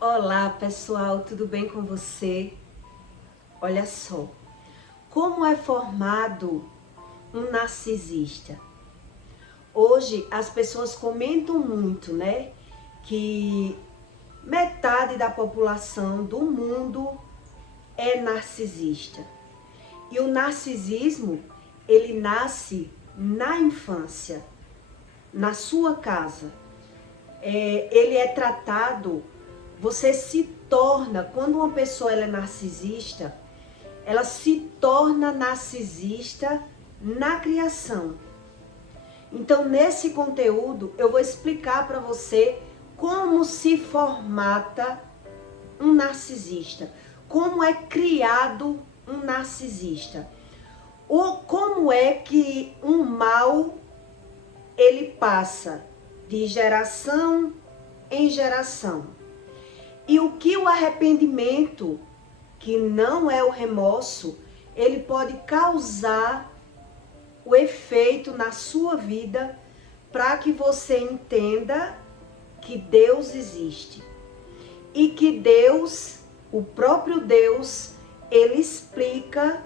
Olá pessoal, tudo bem com você? Olha só, como é formado um narcisista? Hoje as pessoas comentam muito, né? Que metade da população do mundo é narcisista. E o narcisismo, ele nasce na infância, na sua casa. Ele é tratado, você se torna, quando uma pessoa ela é narcisista, ela se torna narcisista na criação. Então, nesse conteúdo, eu vou explicar para você como se formata um narcisista, como é criado um narcisista, ou como é que um mal ele passa de geração em geração. E o que o arrependimento, que não é o remorso, ele pode causar o efeito na sua vida para que você entenda que Deus existe. E que Deus, o próprio Deus, ele explica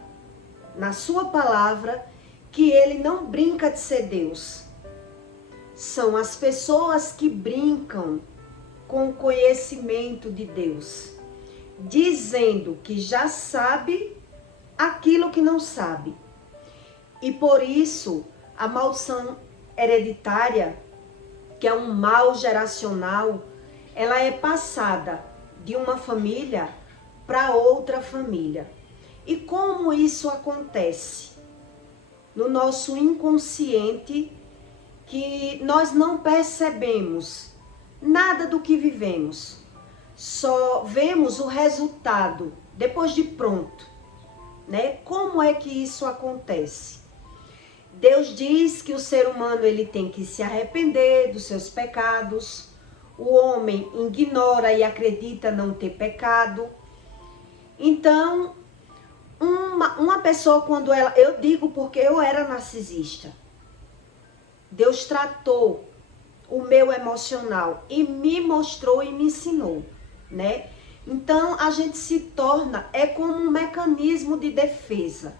na sua palavra que ele não brinca de ser Deus. São as pessoas que brincam com o conhecimento de Deus, dizendo que já sabe aquilo que não sabe. E por isso, a maldição hereditária, que é um mal geracional, ela é passada de uma família para outra família. E como isso acontece? No nosso inconsciente, que nós não percebemos nada do que vivemos. Só vemos o resultado depois de pronto, né? Como é que isso acontece? Deus diz que o ser humano ele tem que se arrepender dos seus pecados. O homem ignora e acredita não ter pecado. Então, uma pessoa quando ela... Eu digo porque eu era narcisista. Deus tratou o meu emocional e me mostrou e me ensinou, né? Então, a gente se torna, é como um mecanismo de defesa.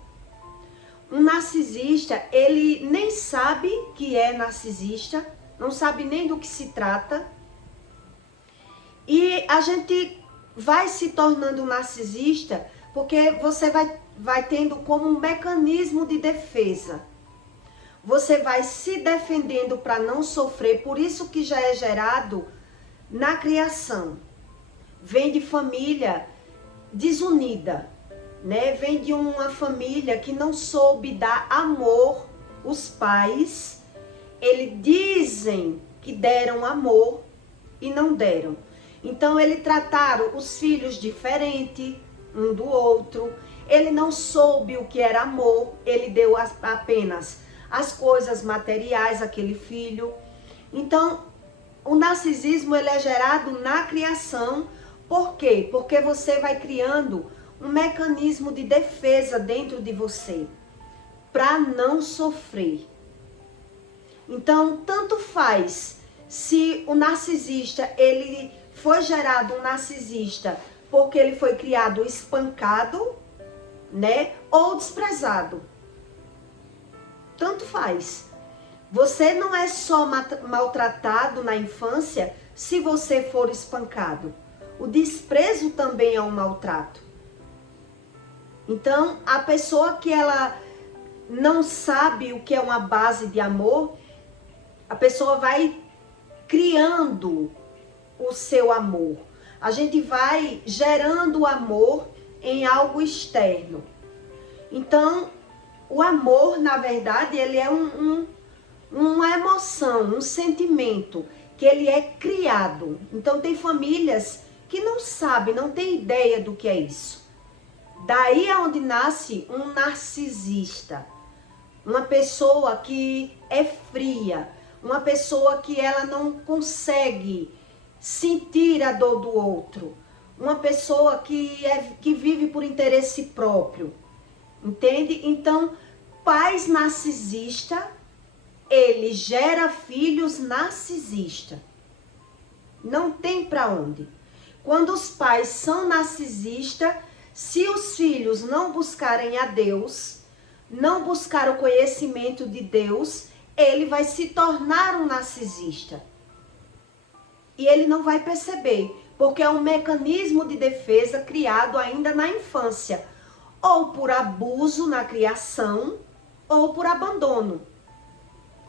Um narcisista, ele nem sabe que é narcisista, não sabe nem do que se trata. E a gente vai se tornando narcisista porque você vai tendo como um mecanismo de defesa. Você vai se defendendo para não sofrer, por isso que já é gerado na criação. Vem de família desunida, né? Vem de uma família que não soube dar amor. Os pais, eles dizem que deram amor e não deram. Então, eles trataram os filhos diferente um do outro. Ele não soube o que era amor, ele deu apenas as coisas materiais àquele filho. Então, o narcisismo ele é gerado na criação. Por quê? Porque você vai criando um mecanismo de defesa dentro de você para não sofrer. Então, tanto faz se o narcisista ele foi gerado um narcisista porque ele foi criado espancado, né, ou desprezado. Tanto faz. Você não é só maltratado na infância se você for espancado. O desprezo também é um maltrato. Então, a pessoa que ela não sabe o que é uma base de amor, a pessoa vai criando o seu amor. A gente vai gerando amor em algo externo. Então, o amor, na verdade, ele é uma emoção, um sentimento que ele é criado. Então, tem famílias que não sabem, não têm ideia do que é isso. Daí é onde nasce um narcisista. Uma pessoa que é fria, uma pessoa que ela não consegue sentir a dor do outro. Uma pessoa que vive por interesse próprio. Entende? Então, pais narcisistas, ele gera filhos narcisistas. Não tem para onde. Quando os pais são narcisistas, se os filhos não buscarem a Deus, não buscar o conhecimento de Deus, ele vai se tornar um narcisista. E ele não vai perceber, porque é um mecanismo de defesa criado ainda na infância, ou por abuso na criação, ou por abandono.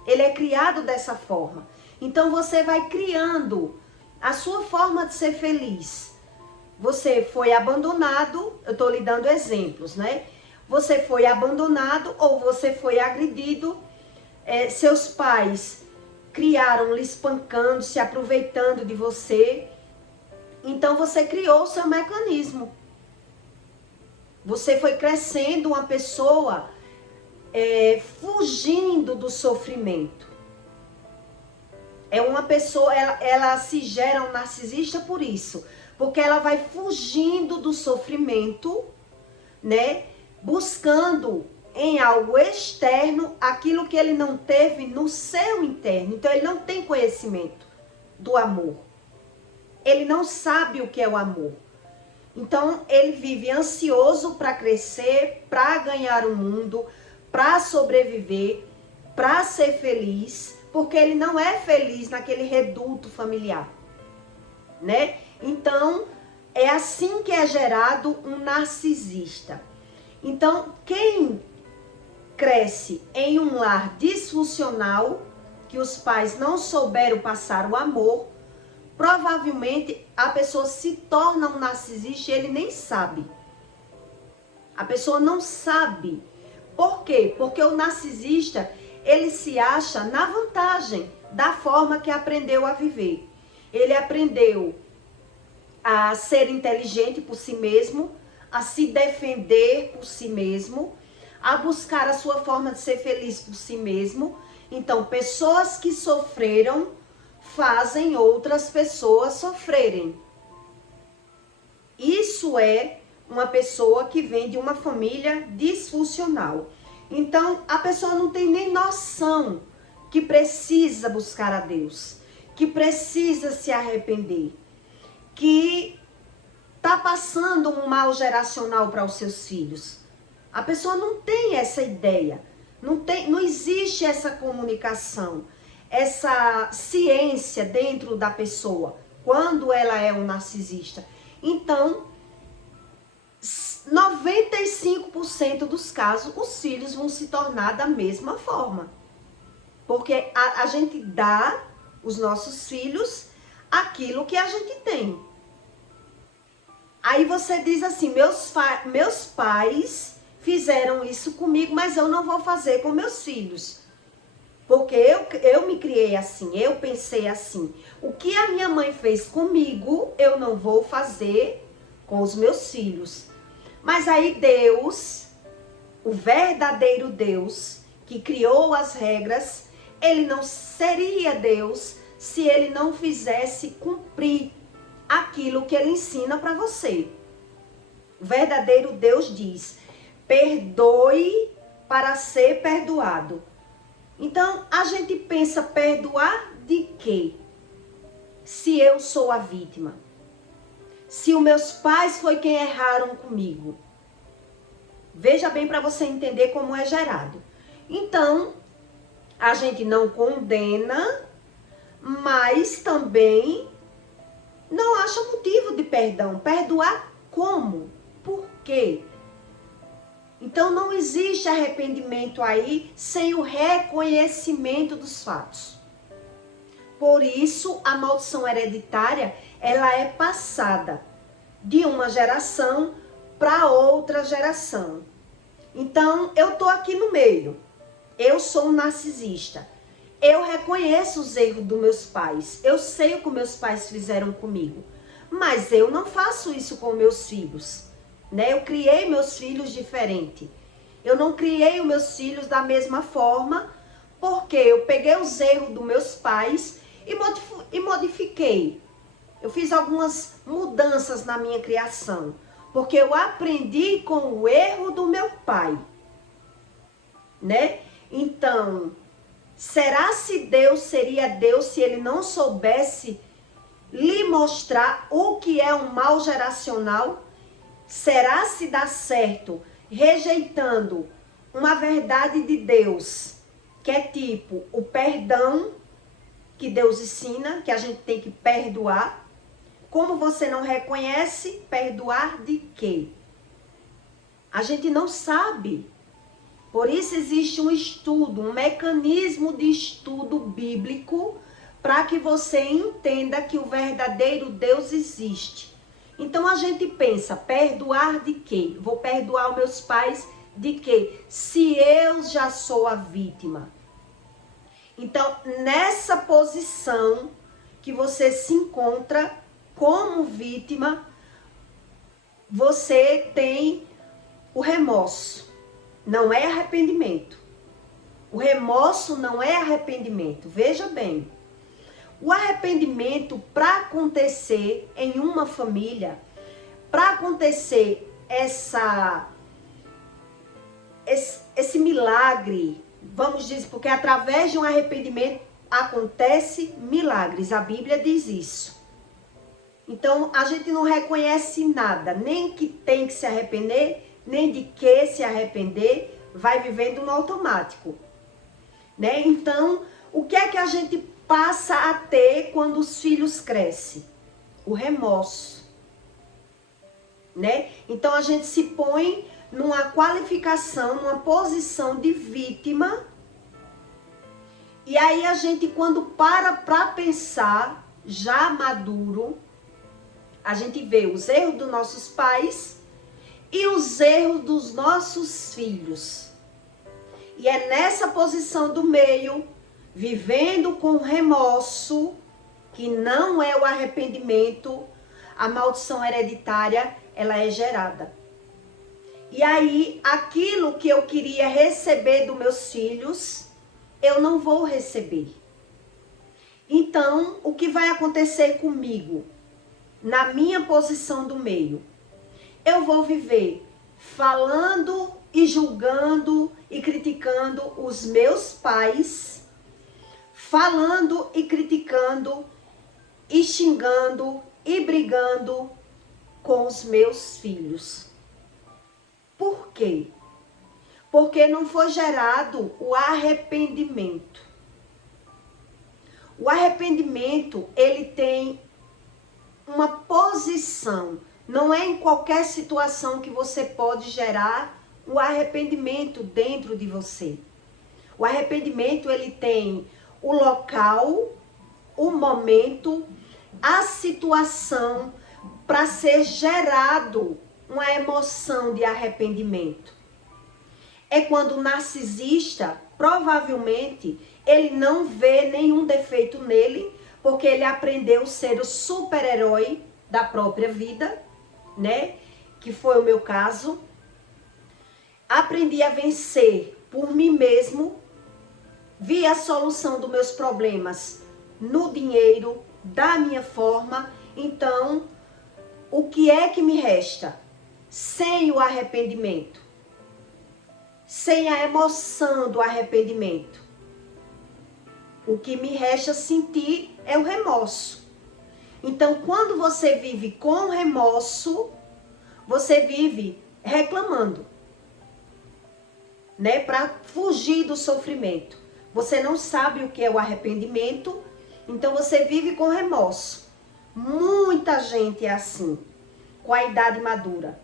Ele é criado dessa forma. Então você vai criando a sua forma de ser feliz. Você foi abandonado, eu estou lhe dando exemplos, né? Você foi abandonado ou você foi agredido, seus pais criaram lhe espancando, se aproveitando de você. Então você criou o seu mecanismo. Você foi crescendo uma pessoa fugindo do sofrimento. É uma pessoa, ela se gera um narcisista por isso. Porque ela vai fugindo do sofrimento, né? Buscando em algo externo aquilo que ele não teve no seu interno. Então ele não tem conhecimento do amor. Ele não sabe o que é o amor. Então ele vive ansioso para crescer, para ganhar o mundo, para sobreviver, para ser feliz, porque ele não é feliz naquele reduto familiar, né? Então é assim que é gerado um narcisista. Então, quem cresce em um lar disfuncional, que os pais não souberam passar o amor, provavelmente a pessoa se torna um narcisista e ele nem sabe. A pessoa não sabe. Por quê? Porque o narcisista, ele se acha na vantagem da forma que aprendeu a viver. Ele aprendeu a ser inteligente por si mesmo, a se defender por si mesmo, a buscar a sua forma de ser feliz por si mesmo. Então, pessoas que sofreram fazem outras pessoas sofrerem. Isso é uma pessoa que vem de uma família disfuncional. Então, a pessoa não tem nem noção que precisa buscar a Deus, que precisa se arrepender, que está passando um mal geracional para os seus filhos. A pessoa não tem essa ideia, não existe essa comunicação, essa ciência dentro da pessoa, quando ela é um narcisista. Então, 95% dos casos, os filhos vão se tornar da mesma forma. Porque a gente dá os nossos filhos aquilo que a gente tem. Aí você diz assim, meus pais fizeram isso comigo, mas eu não vou fazer com meus filhos. Porque eu me criei assim, eu pensei assim. O que a minha mãe fez comigo, eu não vou fazer com os meus filhos. Mas aí Deus, o verdadeiro Deus, que criou as regras, ele não seria Deus se ele não fizesse cumprir aquilo que ele ensina para você. O verdadeiro Deus diz, perdoe para ser perdoado. Então, a gente pensa, perdoar de quê? Se eu sou a vítima. Se os meus pais foi quem erraram comigo. Veja bem para você entender como é gerado. Então, a gente não condena, mas também não acha motivo de perdão. Perdoar como? Por quê? Então não existe arrependimento aí sem o reconhecimento dos fatos. Por isso a maldição hereditária, ela é passada de uma geração para outra geração. Então eu tô aqui no meio. Eu sou um narcisista. Eu reconheço os erros dos meus pais. Eu sei o que meus pais fizeram comigo. Mas eu não faço isso com meus filhos. Né? Eu criei meus filhos diferente. Eu não criei os meus filhos da mesma forma, porque eu peguei os erros dos meus pais e modifiquei. Eu fiz algumas mudanças na minha criação, porque eu aprendi com o erro do meu pai. Né? Então, será se Deus seria Deus se ele não soubesse lhe mostrar o que é um mal geracional? Será se dá certo rejeitando uma verdade de Deus, que é tipo o perdão que Deus ensina, que a gente tem que perdoar? Como você não reconhece, perdoar de quê? A gente não sabe. Por isso existe um estudo, um mecanismo de estudo bíblico para que você entenda que o verdadeiro Deus existe. Então a gente pensa, perdoar de quê? Vou perdoar os meus pais de quê? Se eu já sou a vítima. Então, nessa posição que você se encontra como vítima, você tem o remorso. Não é arrependimento. O remorso não é arrependimento. Veja bem. O arrependimento, para acontecer em uma família, para acontecer esse milagre, vamos dizer, porque através de um arrependimento acontece milagres. A Bíblia diz isso. Então, a gente não reconhece nada, nem que tem que se arrepender, nem de que se arrepender, vai vivendo no automático, né? Então, o que é que a gente passa a ter quando os filhos crescem? O remorso, né? Então, a gente se põe numa qualificação, numa posição de vítima, e aí a gente, quando para pensar, já maduro, a gente vê os erros dos nossos pais e os erros dos nossos filhos. E é nessa posição do meio, vivendo com remorso, que não é o arrependimento, a maldição hereditária, ela é gerada. E aí, aquilo que eu queria receber dos meus filhos, eu não vou receber. Então, o que vai acontecer comigo? Na minha posição do meio, eu vou viver falando e julgando e criticando os meus pais, falando e criticando e xingando e brigando com os meus filhos. Por quê? Porque não foi gerado o arrependimento. O arrependimento, ele tem uma posição. Não é em qualquer situação que você pode gerar o arrependimento dentro de você. O arrependimento, ele tem o local, o momento, a situação para ser gerado uma emoção de arrependimento. É quando o narcisista, provavelmente, ele não vê nenhum defeito nele, porque ele aprendeu a ser o super-herói da própria vida, né? Que foi o meu caso. Aprendi a vencer por mim mesmo, vi a solução dos meus problemas no dinheiro, da minha forma. Então, o que é que me resta? Sem o arrependimento, sem a emoção do arrependimento, o que me resta sentir é o remorso. Então, quando você vive com remorso, você vive reclamando, né? Para fugir do sofrimento. Você não sabe o que é o arrependimento, então você vive com remorso. Muita gente é assim, com a idade madura.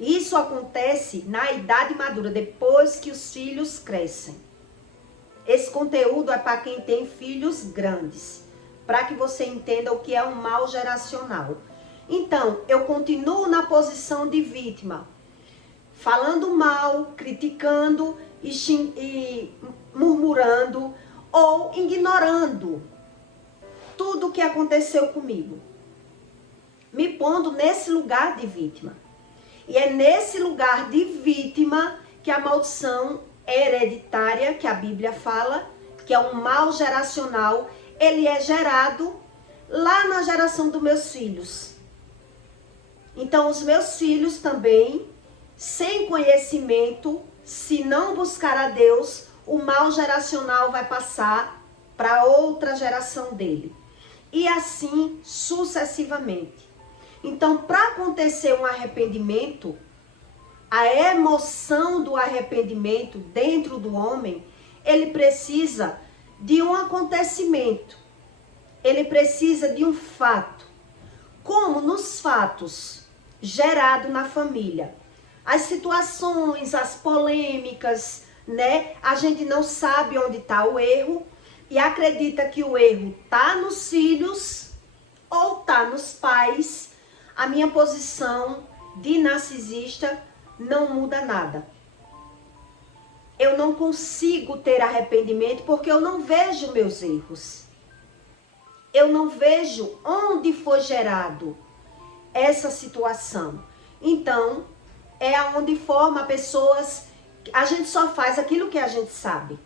Isso acontece na idade madura, depois que os filhos crescem. Esse conteúdo é para quem tem filhos grandes, para que você entenda o que é um mal geracional. Então, eu continuo na posição de vítima, falando mal, criticando e murmurando ou ignorando tudo o que aconteceu comigo, me pondo nesse lugar de vítima. E é nesse lugar de vítima que a maldição hereditária, que a Bíblia fala, que é um mal geracional, ele é gerado lá na geração dos meus filhos. Então, os meus filhos também, sem conhecimento, se não buscar a Deus, o mal geracional vai passar para outra geração dele. e assim sucessivamente. Então, para acontecer um arrependimento, a emoção do arrependimento dentro do homem, ele precisa de um acontecimento, ele precisa de um fato. Como nos fatos gerados na família, as situações, as polêmicas, né? A gente não sabe onde está o erro e acredita que o erro está nos filhos ou está nos pais. A minha posição de narcisista não muda nada. Eu não consigo ter arrependimento porque eu não vejo meus erros. Eu não vejo onde foi gerado essa situação. Então, é aonde forma pessoas. A gente só faz aquilo que a gente sabe.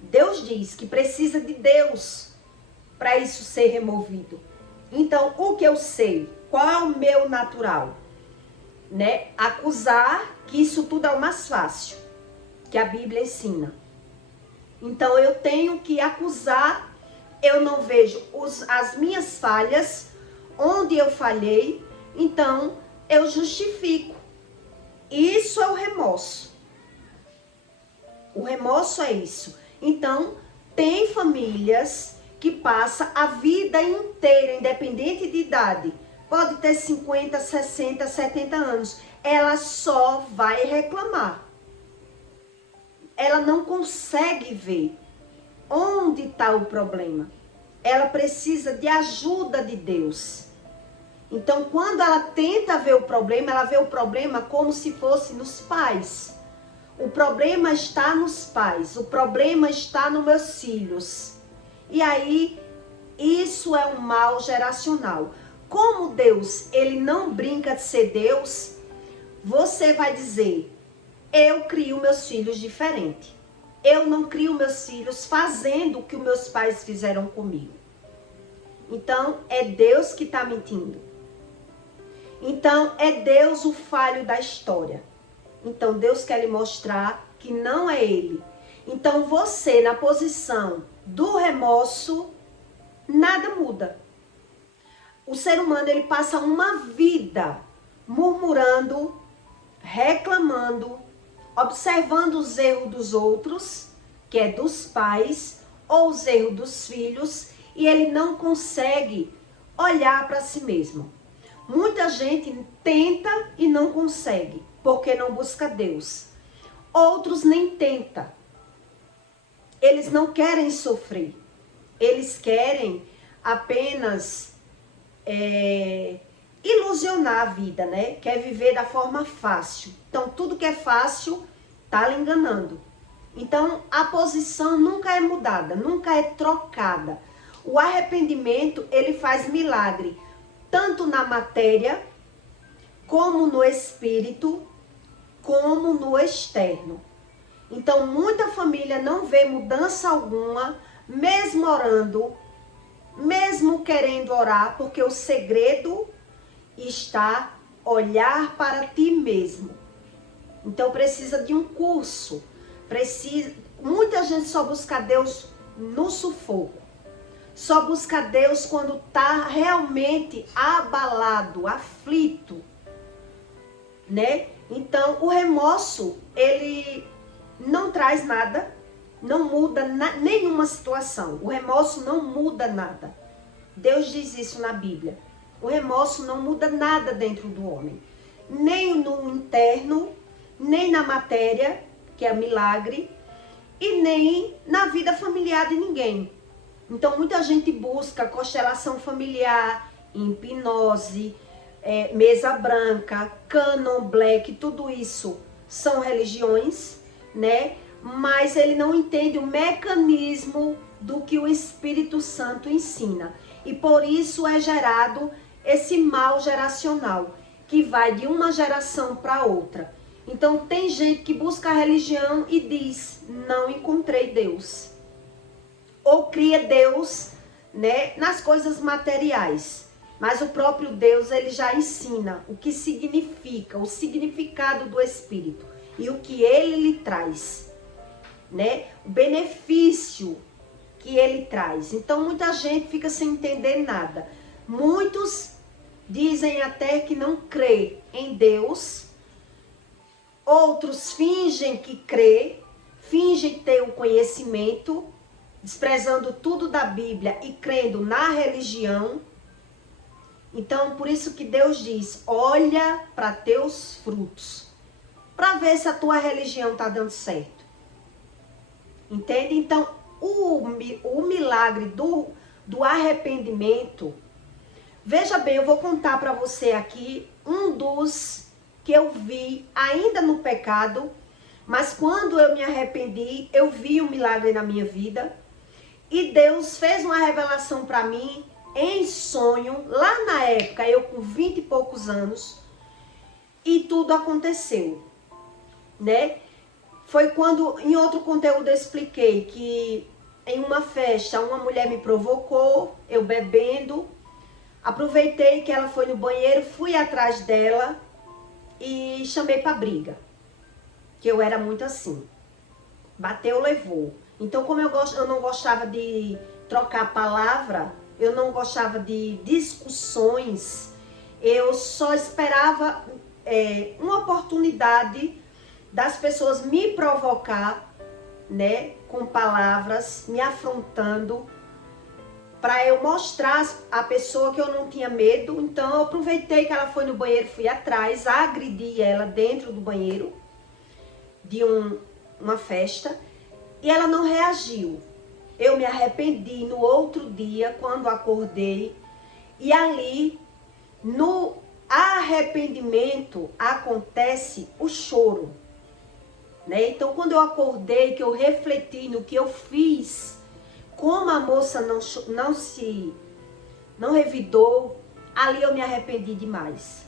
Deus diz que precisa de Deus para isso ser removido. Então, o que eu sei? Qual é o meu natural? Né? Acusar, que isso tudo é o mais fácil, que a Bíblia ensina. Então, eu tenho que acusar. Eu não vejo as minhas falhas, onde eu falhei, então eu justifico. Isso é o remorso. O remorso é isso. Então, tem famílias que passam a vida inteira, independente de idade, pode ter 50, 60, 70 anos, ela só vai reclamar. Ela não consegue ver onde está o problema. Ela precisa de ajuda de Deus. Então, quando ela tenta ver o problema, ela vê o problema como se fosse nos pais. O problema está nos pais, o problema está nos meus filhos. E aí, isso é um mal geracional. Como Deus, ele não brinca de ser Deus, você vai dizer, eu crio meus filhos diferente. Eu não crio meus filhos fazendo o que os meus pais fizeram comigo. Então, é Deus que está mentindo. Então, é Deus o falho da história. Então, Deus quer lhe mostrar que não é Ele. Então, você, na posição do remorso, nada muda. O ser humano, ele passa uma vida murmurando, reclamando, observando os erros dos outros, que é dos pais, ou os erros dos filhos, e ele não consegue olhar para si mesmo. Muita gente tenta e não consegue, porque não busca Deus. Outros nem tentam. Eles não querem sofrer. Eles querem apenas ilusionar a vida, né? Quer viver da forma fácil. Então, tudo que é fácil tá lhe enganando. Então, a posição nunca é mudada, nunca é trocada. O arrependimento, ele faz milagre, tanto na matéria, como no espírito, como no externo. Então, muita família não vê mudança alguma, mesmo orando, mesmo querendo orar, porque o segredo está olhar para ti mesmo. Então, precisa de um curso. Muita gente só busca Deus no sufoco. Só busca Deus quando está realmente abalado, aflito, né? Então, o remorso, ele não traz nada, não muda nenhuma situação. O remorso não muda nada. Deus diz isso na Bíblia. O remorso não muda nada dentro do homem. Nem no interno, nem na matéria, que é milagre, e nem na vida familiar de ninguém. Então, muita gente busca constelação familiar, hipnose, mesa branca, canon black, tudo isso são religiões, né? Mas ele não entende o mecanismo do que o Espírito Santo ensina. E por isso é gerado esse mal geracional, que vai de uma geração para outra. Então, tem gente que busca a religião e diz, não encontrei Deus. Ou cria Deus, né, nas coisas materiais. Mas o próprio Deus, ele já ensina o que significa, o significado do Espírito e o que ele lhe traz, né? O benefício que ele traz. Então muita gente fica sem entender nada. Muitos dizem até que não crê em Deus, outros fingem que crê, fingem ter o conhecimento, desprezando tudo da Bíblia e crendo na religião. Então, por isso que Deus diz, olha para teus frutos, para ver se a tua religião está dando certo. Entende? Então, o milagre do arrependimento, veja bem, eu vou contar para você aqui um dos que eu vi ainda no pecado, mas quando eu me arrependi, eu vi um milagre na minha vida. E Deus fez uma revelação para mim em sonho, lá na época, eu com 20 e poucos anos, e tudo aconteceu, né? Foi quando, em outro conteúdo, eu expliquei que em uma festa, uma mulher me provocou, eu bebendo, aproveitei que ela foi no banheiro, fui atrás dela e chamei para briga, que eu era muito assim, bateu, levou. Então, como eu não gostava de trocar palavra, eu não gostava de discussões, eu só esperava uma oportunidade das pessoas me provocar, né, com palavras, me afrontando, para eu mostrar à pessoa que eu não tinha medo. Então, eu aproveitei que ela foi no banheiro, fui atrás, agredi ela dentro do banheiro de uma festa, e ela não reagiu. Eu me arrependi no outro dia, quando acordei, e ali, no arrependimento, acontece o choro, né? Então, quando eu acordei, que eu refleti no que eu fiz, como a moça não revidou, ali eu me arrependi demais.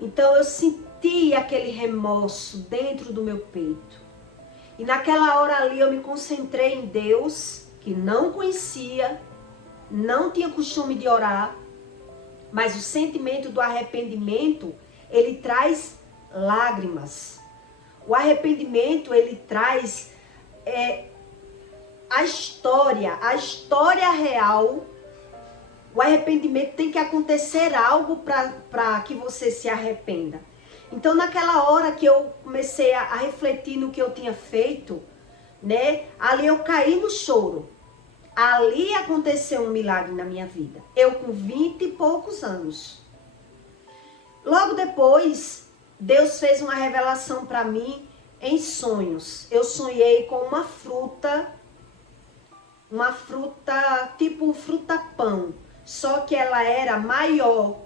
Então, eu senti aquele remorso dentro do meu peito. E naquela hora ali eu me concentrei em Deus, que não conhecia, não tinha costume de orar, mas o sentimento do arrependimento, ele traz lágrimas. O arrependimento, ele traz a história real. O arrependimento tem que acontecer algo para que você se arrependa. Então, naquela hora que eu comecei a refletir no que eu tinha feito, né? Ali eu caí no choro. Ali aconteceu um milagre na minha vida. Eu com 20 e poucos anos. Logo depois, Deus fez uma revelação para mim em sonhos. Eu sonhei com uma fruta tipo fruta-pão. Só que ela era maior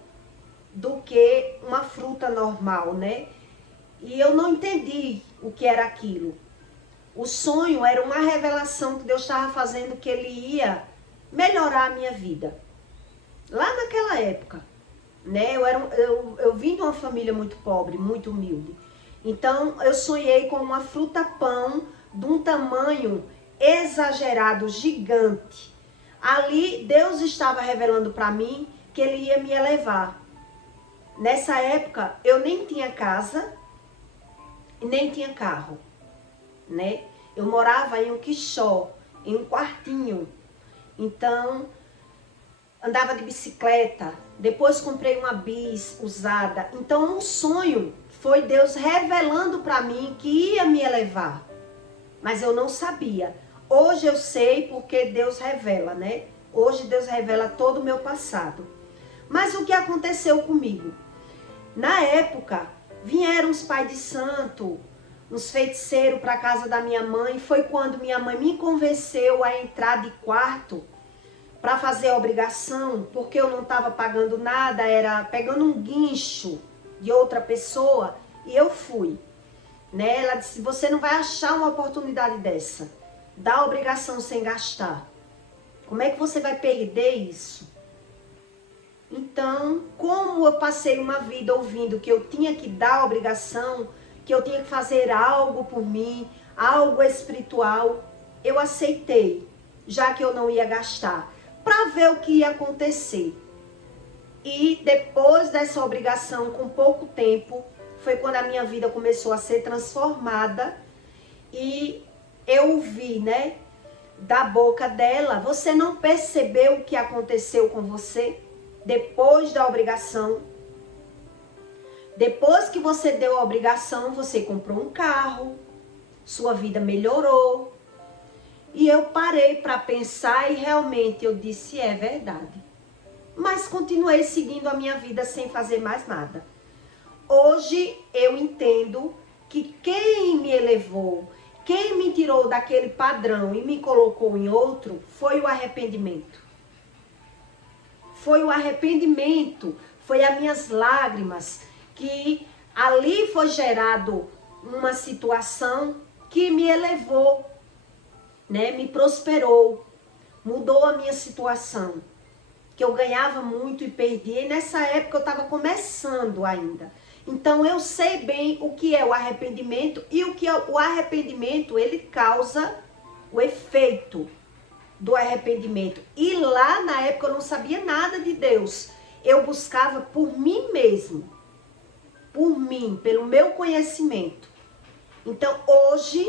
do que uma fruta normal, né? E eu não entendi o que era aquilo. O sonho era uma revelação que Deus estava fazendo, que Ele ia melhorar a minha vida. Lá naquela época, né? Eu vim de uma família muito pobre, muito humilde. Então, eu sonhei com uma fruta-pão de um tamanho exagerado, gigante. Ali, Deus estava revelando para mim que Ele ia me elevar. Nessa época, eu nem tinha casa e nem tinha carro, né? Eu morava em um quichó, em um quartinho. Então, andava de bicicleta. Depois comprei uma bis usada. Então, um sonho foi Deus revelando para mim que ia me elevar. Mas eu não sabia. Hoje eu sei porque Deus revela, né? Hoje Deus revela todo o meu passado. Mas o que aconteceu comigo? Na época, vieram os pais de santo, uns feiticeiros para a casa da minha mãe. Foi quando minha mãe me convenceu a entrar de quarto para fazer a obrigação, porque eu não estava pagando nada, era pegando um guincho de outra pessoa, e eu fui. Né? Ela disse, você não vai achar uma oportunidade dessa, dá obrigação sem gastar. Como é que você vai perder isso? Então, como eu passei uma vida ouvindo que eu tinha que dar obrigação, que eu tinha que fazer algo por mim, algo espiritual, eu aceitei, já que eu não ia gastar, para ver o que ia acontecer. E depois dessa obrigação, com pouco tempo, foi quando a minha vida começou a ser transformada e eu vi, né, da boca dela. Você não percebeu o que aconteceu com você depois da obrigação? Depois que você deu a obrigação, você comprou um carro, sua vida melhorou. E eu parei para pensar e realmente eu disse, é verdade. Mas continuei seguindo a minha vida sem fazer mais nada. Hoje eu entendo que quem me elevou, quem me tirou daquele padrão e me colocou em outro, foi o arrependimento. Foi o arrependimento, foi as minhas lágrimas, que ali foi gerado uma situação que me elevou, né? Me prosperou, mudou a minha situação. Que eu ganhava muito e perdia, e nessa época eu estava começando ainda. Então eu sei bem o que é o arrependimento e o que é o arrependimento, ele causa o efeito do arrependimento. E lá na época eu não sabia nada de Deus. Eu buscava por mim mesmo, por mim, pelo meu conhecimento. Então hoje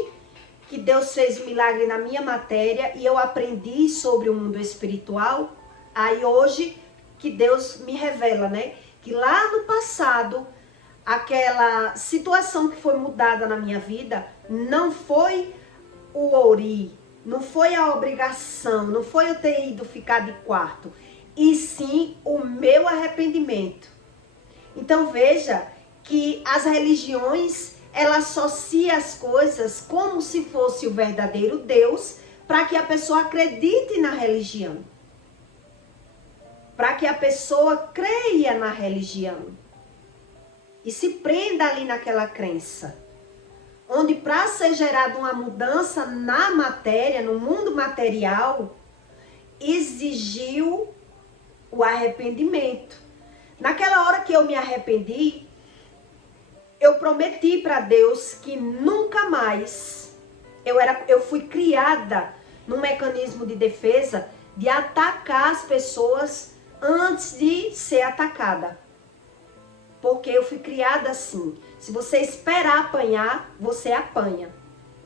que Deus fez um milagre na minha matéria e eu aprendi sobre o mundo espiritual, aí hoje que Deus me revela, né? Que lá no passado, aquela situação que foi mudada na minha vida, não foi o ouri, não foi a obrigação, não foi eu ter ido ficar de quarto, e sim o meu arrependimento. Então veja que as religiões, elas associam as coisas como se fosse o verdadeiro Deus, para que a pessoa acredite na religião. Para que a pessoa creia na religião e se prenda ali naquela crença. Onde para ser gerada uma mudança na matéria, no mundo material, exigiu o arrependimento. Naquela hora que eu me arrependi, eu prometi para Deus que nunca mais, eu fui criada num mecanismo de defesa de atacar as pessoas antes de ser atacada. Porque eu fui criada assim. Se você esperar apanhar, você apanha.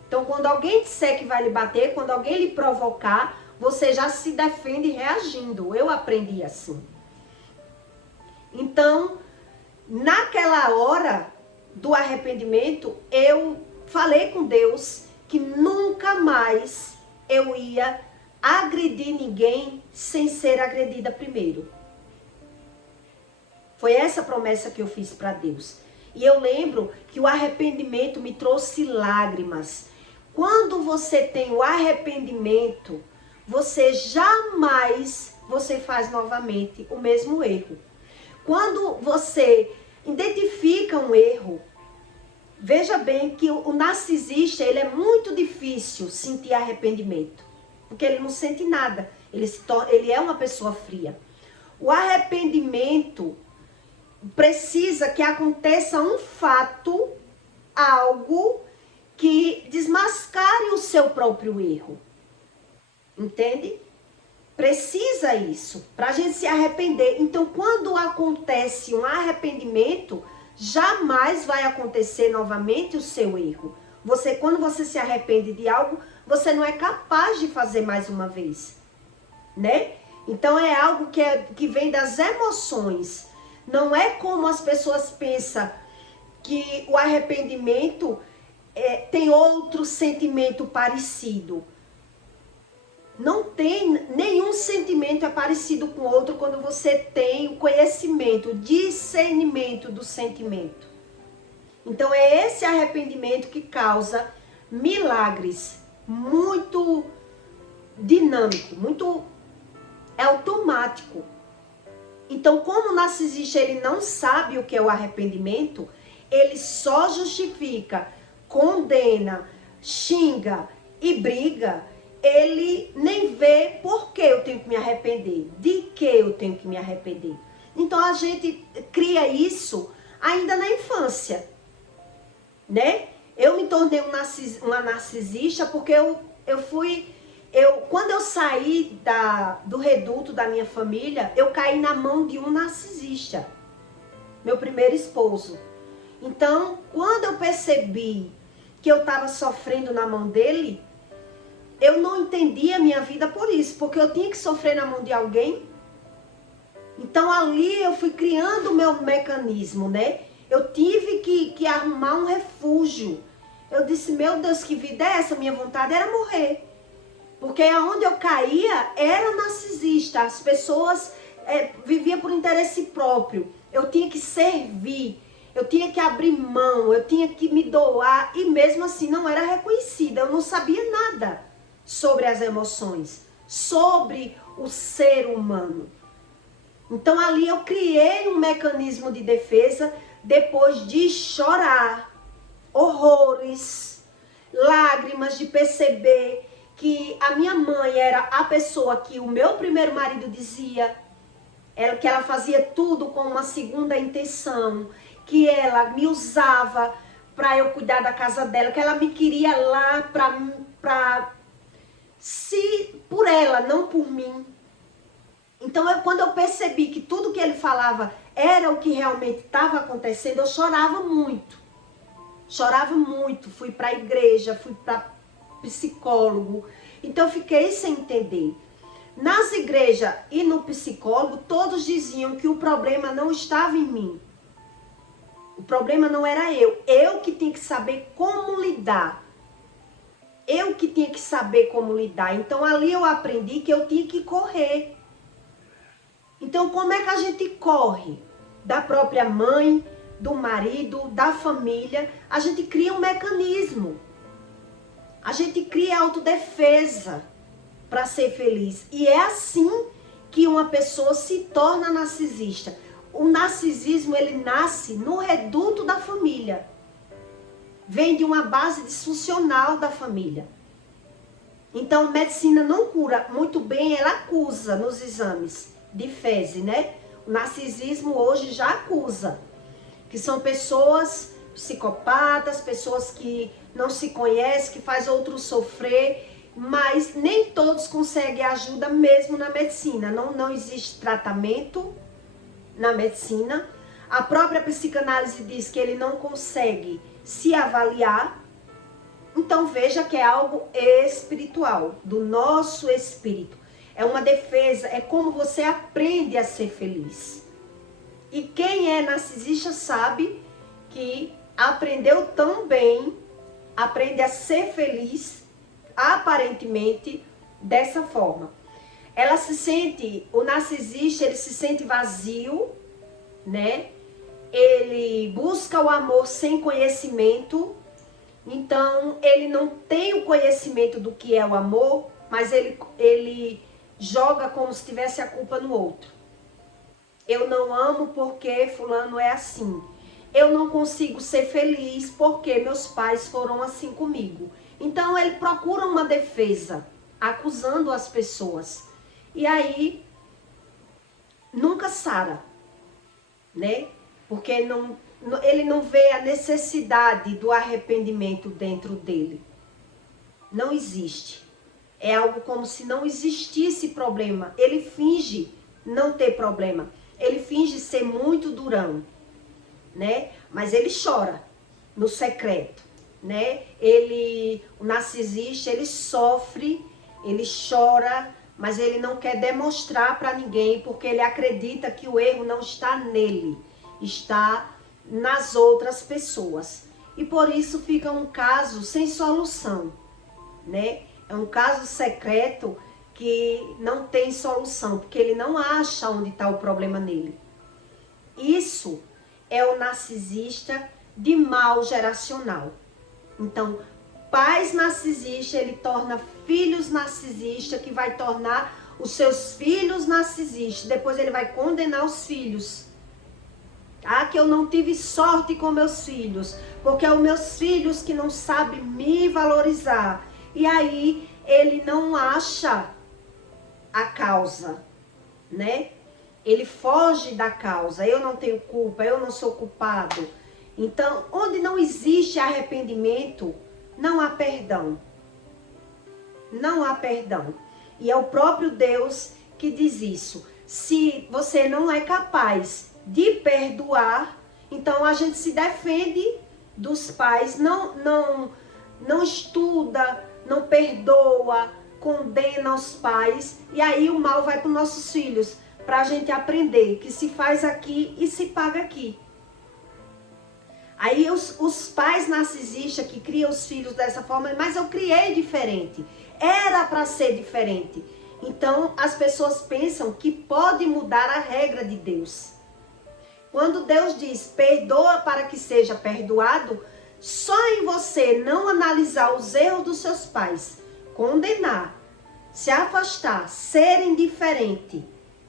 Então, quando alguém disser que vai lhe bater, quando alguém lhe provocar, você já se defende reagindo. Eu aprendi assim. Então, naquela hora do arrependimento, eu falei com Deus que nunca mais eu ia agredir ninguém sem ser agredida primeiro. Foi essa promessa que eu fiz para Deus. E eu lembro que o arrependimento me trouxe lágrimas. Quando você tem o arrependimento, você jamais faz novamente o mesmo erro. Quando você identifica um erro, veja bem que o narcisista, ele é muito difícil sentir arrependimento. Porque ele não sente nada. Ele é uma pessoa fria. O arrependimento precisa que aconteça um fato, algo que desmascare o seu próprio erro. Entende? Precisa isso, para a gente se arrepender. Então, quando acontece um arrependimento, jamais vai acontecer novamente o seu erro. Quando você se arrepende de algo, você não é capaz de fazer mais uma vez, né? Então, é algo que vem das emoções. Não é como as pessoas pensam que o arrependimento tem outro sentimento parecido. Não tem nenhum sentimento é parecido com o outro quando você tem o conhecimento, o discernimento do sentimento. Então é esse arrependimento que causa milagres, muito dinâmico, muito automático. Então, como o narcisista ele não sabe o que é o arrependimento, ele só justifica, condena, xinga e briga. Ele nem vê por que eu tenho que me arrepender, de que eu tenho que me arrepender. Então a gente cria isso ainda na infância, né? Eu me tornei uma narcisista porque quando eu saí do reduto da minha família, eu caí na mão de um narcisista, meu primeiro esposo. Então, quando eu percebi que eu estava sofrendo na mão dele, eu não entendia a minha vida por isso, porque eu tinha que sofrer na mão de alguém. Então ali eu fui criando o meu mecanismo, né? Eu tive que arrumar um refúgio. Eu disse, meu Deus, que vida é essa? Minha vontade era morrer. Porque aonde eu caía era narcisista. As pessoas viviam por interesse próprio. Eu tinha que servir, eu tinha que abrir mão, eu tinha que me doar. E mesmo assim não era reconhecida. Eu não sabia nada sobre as emoções, sobre o ser humano. Então ali eu criei um mecanismo de defesa depois de chorar horrores, lágrimas, de perceber que a minha mãe era a pessoa que o meu primeiro marido dizia, que ela fazia tudo com uma segunda intenção, que ela me usava para eu cuidar da casa dela, que ela me queria lá por ela, não por mim. Então, quando eu percebi que tudo que ele falava era o que realmente estava acontecendo, eu chorava muito. Chorava muito. Fui para a igreja, fui para psicólogo. Então, eu fiquei sem entender. Nas igrejas e no psicólogo, todos diziam que o problema não estava em mim. O problema não era eu. Eu que tinha que saber como lidar. Eu que tinha que saber como lidar. Então, ali eu aprendi que eu tinha que correr. Então, como é que a gente corre? Da própria mãe, do marido, da família. A gente cria um mecanismo. A gente cria autodefesa para ser feliz. E é assim que uma pessoa se torna narcisista. O narcisismo, ele nasce no reduto da família. Vem de uma base disfuncional da família. Então, a medicina não cura muito bem, ela acusa nos exames de fezes, né? O narcisismo hoje já acusa, que são pessoas psicopatas, pessoas que não se conhecem, que faz outros sofrer, mas nem todos conseguem ajuda mesmo na medicina. Não existe tratamento na medicina. A própria psicanálise diz que ele não consegue se avaliar. Então veja que é algo espiritual, do nosso espírito. É uma defesa, é como você aprende a ser feliz. E quem é narcisista sabe que aprendeu tão bem, aprende a ser feliz, aparentemente, dessa forma. O narcisista, ele se sente vazio, né? Ele busca o amor sem conhecimento. Então, ele não tem o conhecimento do que é o amor, mas ele joga como se tivesse a culpa no outro. Eu não amo porque fulano é assim. Eu não consigo ser feliz porque meus pais foram assim comigo. Então ele procura uma defesa, acusando as pessoas. E aí nunca sara, né? Porque ele não vê a necessidade do arrependimento dentro dele. Não existe. É algo como se não existisse problema. Ele finge não ter problema. Ele finge ser muito durão, né? Mas ele chora no secreto, né? O narcisista, ele sofre, ele chora, mas ele não quer demonstrar para ninguém, porque ele acredita que o erro não está nele, está nas outras pessoas. E por isso fica um caso sem solução, né? É um caso secreto que não tem solução, porque ele não acha onde está o problema nele. Isso é o narcisista de mal geracional. Então, pais narcisistas, ele torna filhos narcisistas, que vai tornar os seus filhos narcisistas. Depois ele vai condenar os filhos. Ah, que eu não tive sorte com meus filhos, porque é os meus filhos que não sabem me valorizar. E aí ele não acha a causa, né? Ele foge da causa. Eu não tenho culpa, eu não sou culpado. Então, onde não existe arrependimento, não há perdão. Não há perdão. E é o próprio Deus que diz isso. Se você não é capaz de perdoar, então a gente se defende dos pais, não estuda, não perdoa, condena os pais, e aí o mal vai para os nossos filhos, para a gente aprender que se faz aqui e se paga aqui. Aí os pais narcisistas que criam os filhos dessa forma, mas eu criei diferente, era para ser diferente. Então as pessoas pensam que pode mudar a regra de Deus. Quando Deus diz, perdoa para que seja perdoado, só em você não analisar os erros dos seus pais, condenar, se afastar, ser indiferente.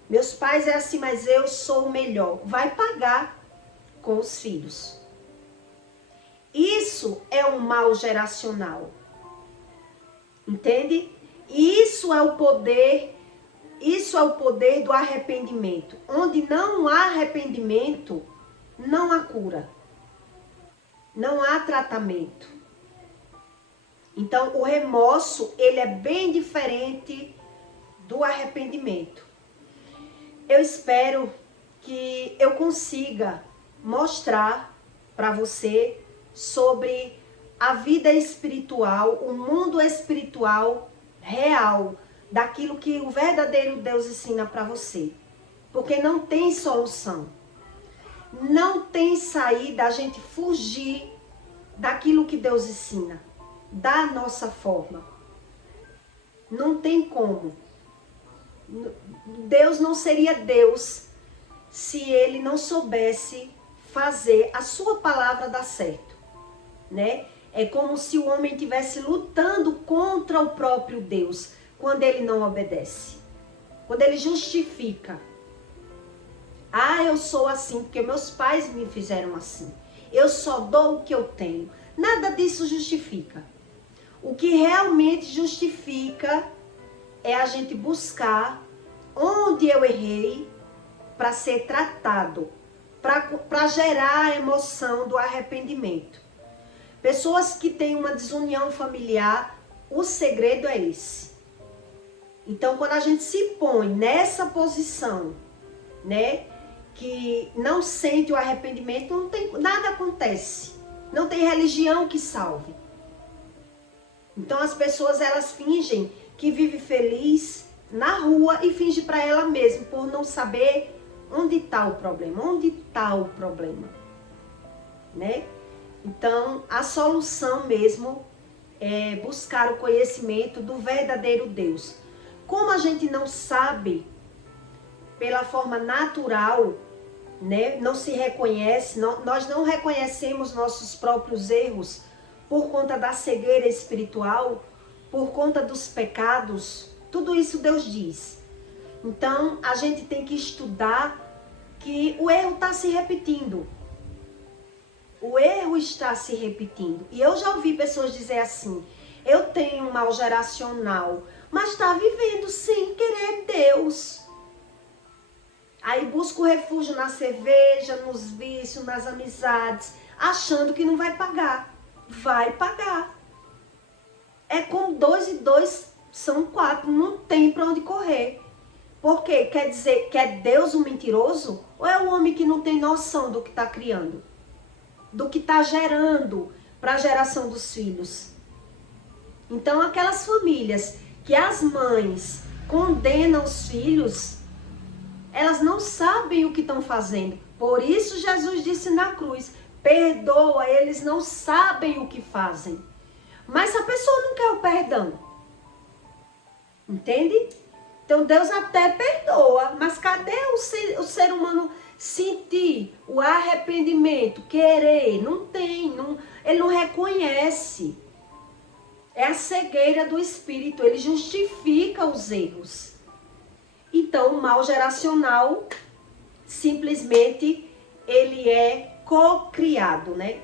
Meus pais é assim, mas eu sou o melhor. Vai pagar com os filhos. Isso é um mal geracional. Entende? Isso é o poder do arrependimento. Onde não há arrependimento, não há cura. Não há tratamento. Então, o remorso, ele é bem diferente do arrependimento. Eu espero que eu consiga mostrar para você sobre a vida espiritual, o mundo espiritual real, daquilo que o verdadeiro Deus ensina para você. Porque não tem solução. Não tem saída a gente fugir daquilo que Deus ensina, da nossa forma. Não tem como. Deus não seria Deus se ele não soubesse fazer a sua palavra dar certo, né? É como se o homem estivesse lutando contra o próprio Deus quando ele não obedece, quando ele justifica. Ah, eu sou assim porque meus pais me fizeram assim. Eu só dou o que eu tenho. Nada disso justifica. O que realmente justifica é a gente buscar onde eu errei para ser tratado, para gerar a emoção do arrependimento. Pessoas que têm uma desunião familiar, o segredo é esse. Então, quando a gente se põe nessa posição, né, que não sente o arrependimento, não tem, nada acontece. Não tem religião que salve. Então, as pessoas, elas fingem que vive feliz na rua e finge para ela mesma, por não saber onde está o problema, né? Então, a solução mesmo é buscar o conhecimento do verdadeiro Deus. Como a gente não sabe, pela forma natural, né, não se reconhece, nós não reconhecemos nossos próprios erros por conta da cegueira espiritual, por conta dos pecados, tudo isso Deus diz. Então, a gente tem que estudar que o erro está se repetindo. O erro está se repetindo. E eu já ouvi pessoas dizer assim, eu tenho um mal geracional, mas está vivendo sem querer Deus. Aí busca o refúgio na cerveja, nos vícios, nas amizades, achando que não vai pagar. Vai pagar. É com 2 e 2 são 4, não tem para onde correr. Por quê? Quer dizer que é Deus o mentiroso? Ou é o homem que não tem noção do que está criando? Do que está gerando para a geração dos filhos? Então, aquelas famílias que as mães condenam os filhos, elas não sabem o que estão fazendo. Por isso Jesus disse na cruz, perdoa, eles não sabem o que fazem. Mas a pessoa não quer o perdão. Entende? Então Deus até perdoa, mas cadê o ser humano sentir o arrependimento, querer? Não tem, ele não reconhece. É a cegueira do espírito, ele justifica os erros. Então o mal geracional, simplesmente, ele é co-criado, né?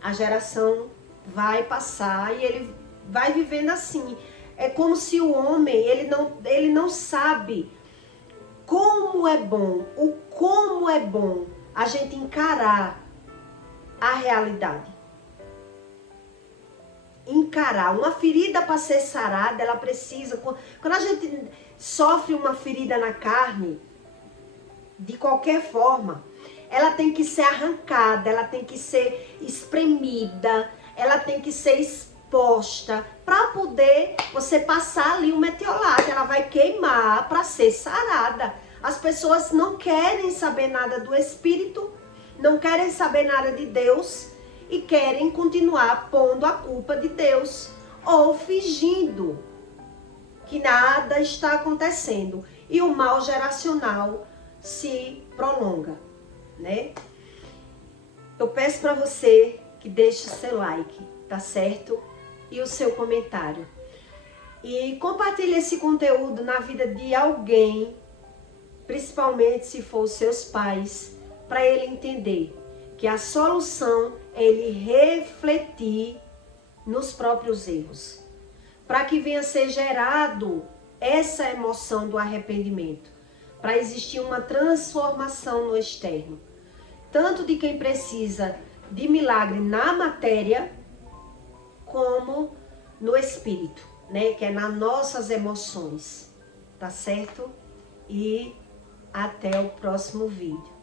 A geração vai passar e ele vai vivendo assim. É como se o homem, ele não sabe como é bom, como é bom a gente encarar a realidade. Encarar. Uma ferida para ser sarada, ela precisa... Quando a gente sofre uma ferida na carne, de qualquer forma, ela tem que ser arrancada, ela tem que ser espremida, ela tem que ser exposta posta para poder você passar ali um metiolate. Ela vai queimar para ser sarada. As pessoas não querem saber nada do Espírito, não querem saber nada de Deus e querem continuar pondo a culpa de Deus ou fingindo que nada está acontecendo. E o mal geracional se prolonga, né? Eu peço para você que deixe o seu like, tá certo? E o seu comentário. E compartilhe esse conteúdo na vida de alguém, principalmente se for os seus pais, para ele entender que a solução é ele refletir nos próprios erros, para que venha ser gerado essa emoção do arrependimento, para existir uma transformação no externo, tanto de quem precisa de milagre na matéria, como no espírito, né? Que é nas nossas emoções, tá certo? E até o próximo vídeo.